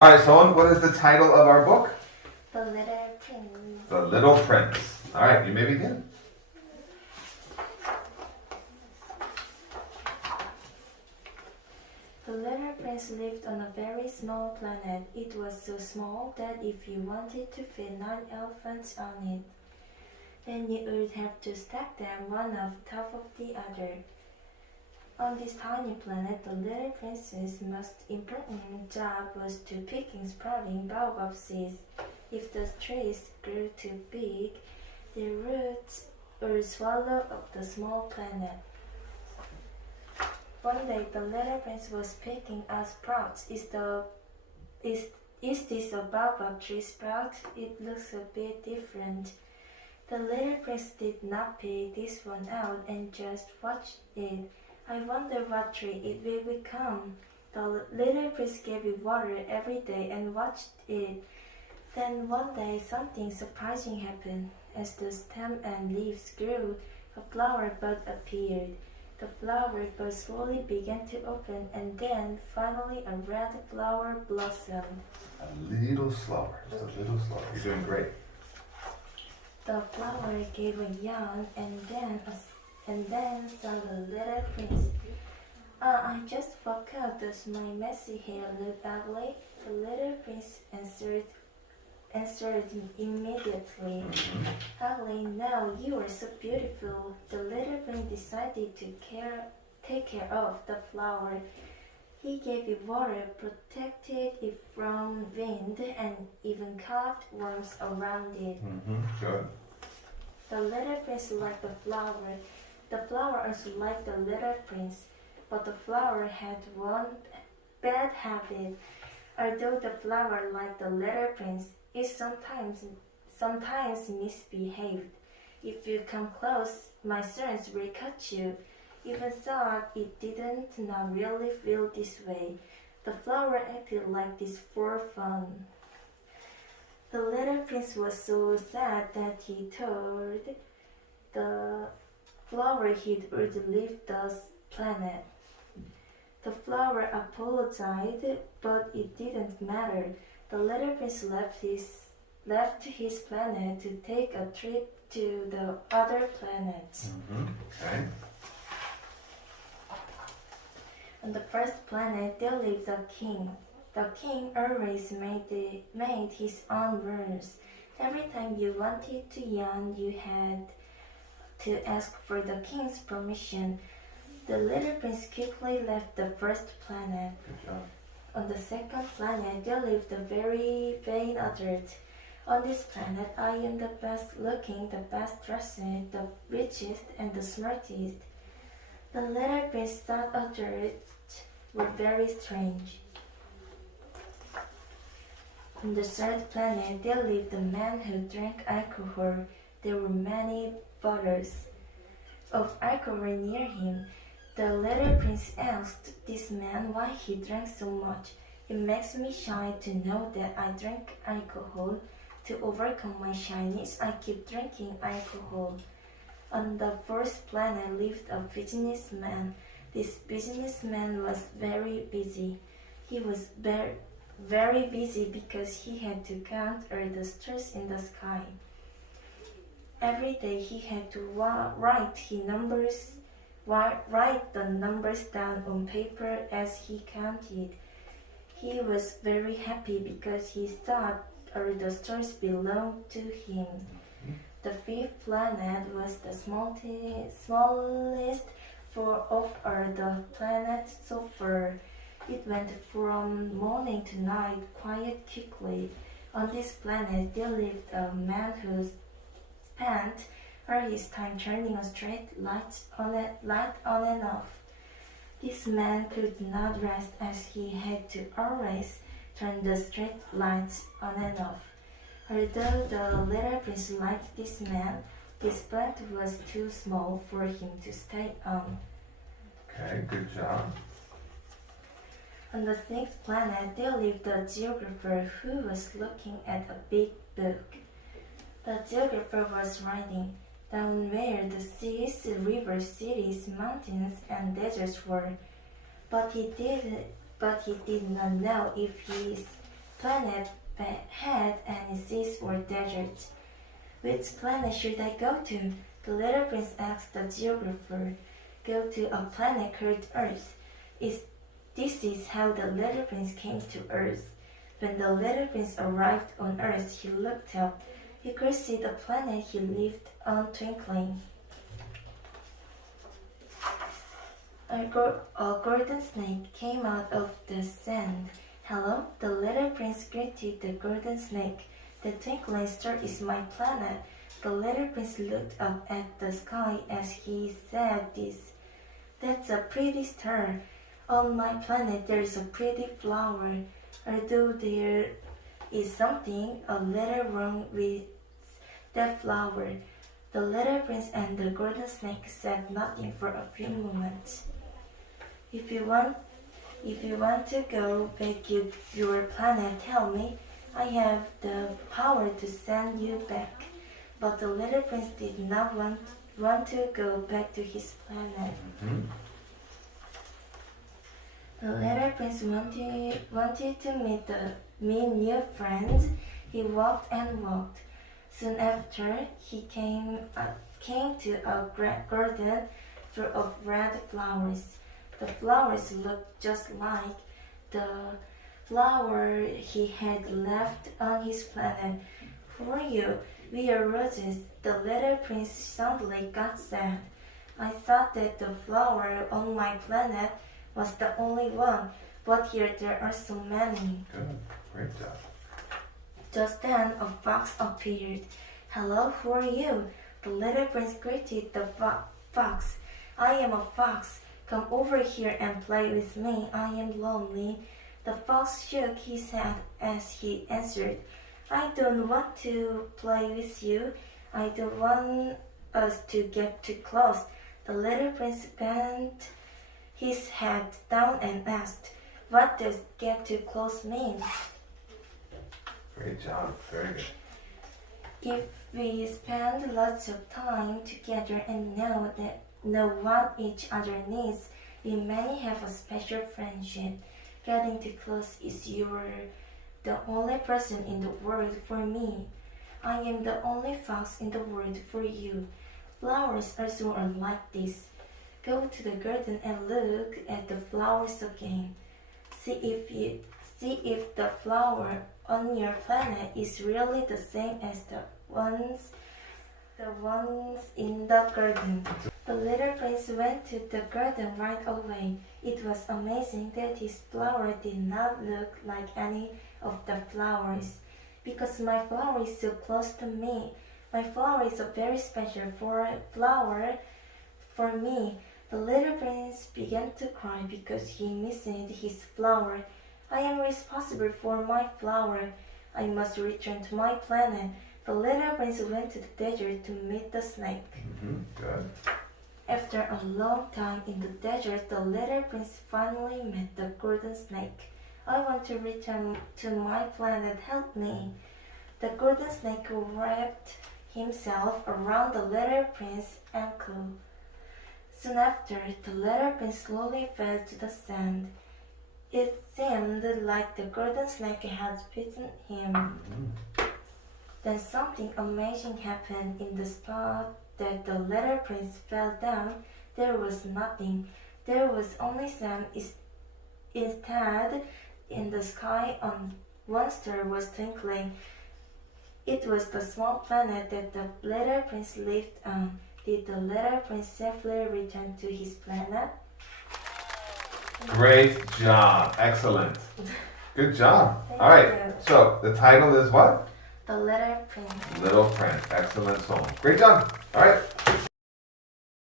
All right, Soeun, what is the title of our book? The Little Prince. The Little Prince. All right, you may begin. The little prince lived on a very small planet. It was so small that if you wanted to fit 9 elephants on it, then you would have to stack them one on top of the other. On this tiny planet, the little prince's most important job was to picking sprouting baobab seeds. If the trees grew too big, the roots would swallow up the small planet. One day, the little prince was picking out sprouts. Is this a baobab tree sprout? It looks a bit different. The little prince did not pick this one out and just watched it. I wonder what tree it will become. The little prince gave it water every day and watched it. Then one day something surprising happened. As the stem and leaves grew, a flower bud appeared. The flower bud slowly began to open, and then finally a red flower blossomed. A little slower, just a little slower. You're doing great. The flower gave a yawn, and then saw the little prince. I just woke up. Does my messy hair look ugly? The little prince answered immediately. Ugly? No, you are so beautiful. The little prince decided to take care of the flower. He gave it water, protected it from wind, and even caught worms around it. Good. The little prince liked the flower. The flower also liked the little prince, but the flower had one bad habit. Although the flower liked the little prince, it sometimes misbehaved. If you come close, my servants will cut you. Even though it didn't not really feel this way, the flower acted like this for fun. The little prince was so sad that he told the flower he would leave the planet. The flower apologized, but it didn't matter. The little prince left his planet to take a trip to the other planets. Okay. On the first planet, there lived a king. The king always made his own rules. Every time you wanted to yawn, you had to ask for the king's permission. The little prince quickly left the first planet. Good job. On the second planet, there lived a very vain adult. On this planet, I am the best looking, the best dressed, the richest, and the smartest. The little prince thought adults were very strange. On the third planet, there lived a man who drank alcohol. There were many bottles of alcohol near him. The little prince asked this man why he drank so much. It makes me shy to know that I drink alcohol. To overcome my shyness, I keep drinking alcohol. On the fourth planet lived a businessman. This businessman was very busy. He was very busy because he had to count all the stars in the sky. Every day he had to write the numbers down on paper as he counted. He was very happy because he thought all the stars belonged to him. The fifth planet was the smallest of all the planets so far. It went from morning to night quite quickly. On this planet there lived a man who spent all his time turning a straight light on and off. This man could not rest as he had to always turn the street lights on and off. Although the little prince liked this man, this planet was too small for him to stay on. Okay, good job. On the sixth planet, there lived a geographer who was looking at a big book. The geographer was writing down where the seas, rivers, cities, mountains, and deserts were, but he did not know if planet had any seas or deserts. Which planet should I go to? The little prince asked the geographer. Go to a planet called Earth. This is how the little prince came to Earth. When the little prince arrived on Earth, he looked up. He could see the planet he lived on twinkling. A golden snake came out of the sand. Hello, the little prince greeted the golden snake. The twinkling star is my planet. The little prince looked up at the sky as he said this. That's a pretty star. On my planet there is a pretty flower. Although there is something a little wrong with that flower. The little prince and the golden snake said nothing for a few moments. If you want to go back to your planet, tell me. I have the power to send you back. But the little prince did not want to go back to his planet. The little prince wanted to meet new friends. He walked and walked. Soon after, he came to a garden full of red flowers. The flowers looked just like the flower he had left on his planet. Who are you? We are roses. The little prince suddenly got sad. I thought that the flower on my planet was the only one, but here there are so many. Good. Great job. Just then a fox appeared. Hello, who are you? The little prince greeted the fox. I am a fox. Come over here and play with me. I am lonely. The fox shook his head as he answered, I don't want to play with you. I don't want us to get too close. The little prince bent his head down and asked, what does get too close mean? Great job. Very good. If we spend lots of time together and know what each other needs, we may have a special friendship. Getting too close is the only person in the world for me. I am the only fox in the world for you. Flowers also are like this. Go to the garden and look at the flowers again. See if the flower on your planet is really the same as the ones in the garden. The little prince went to the garden right away. It was amazing that his flower did not look like any of the flowers. Because my flower is so close to me. My flower is a very special flower for me. The little prince began to cry because he missed his flower. I am responsible for my flower. I must return to my planet. The little prince went to the desert to meet the snake. Good. After a long time in the desert, the little prince finally met the golden snake. I want to return to my planet. Help me. The golden snake wrapped himself around the little prince's ankle. Soon after, the little prince slowly fell to the sand. It seemed like the golden snake had bitten him. Then something amazing happened. In the spot that the little prince fell down, there was nothing. There was only sand. Instead, in the sky, one star was twinkling. It was the small planet that the little prince lived on. Did the little prince safely return to his planet? Great job. Excellent. Good job. Thank All right. you. So the title is what? The Little Prince. Little Prince. Excellent song. Great job. All right.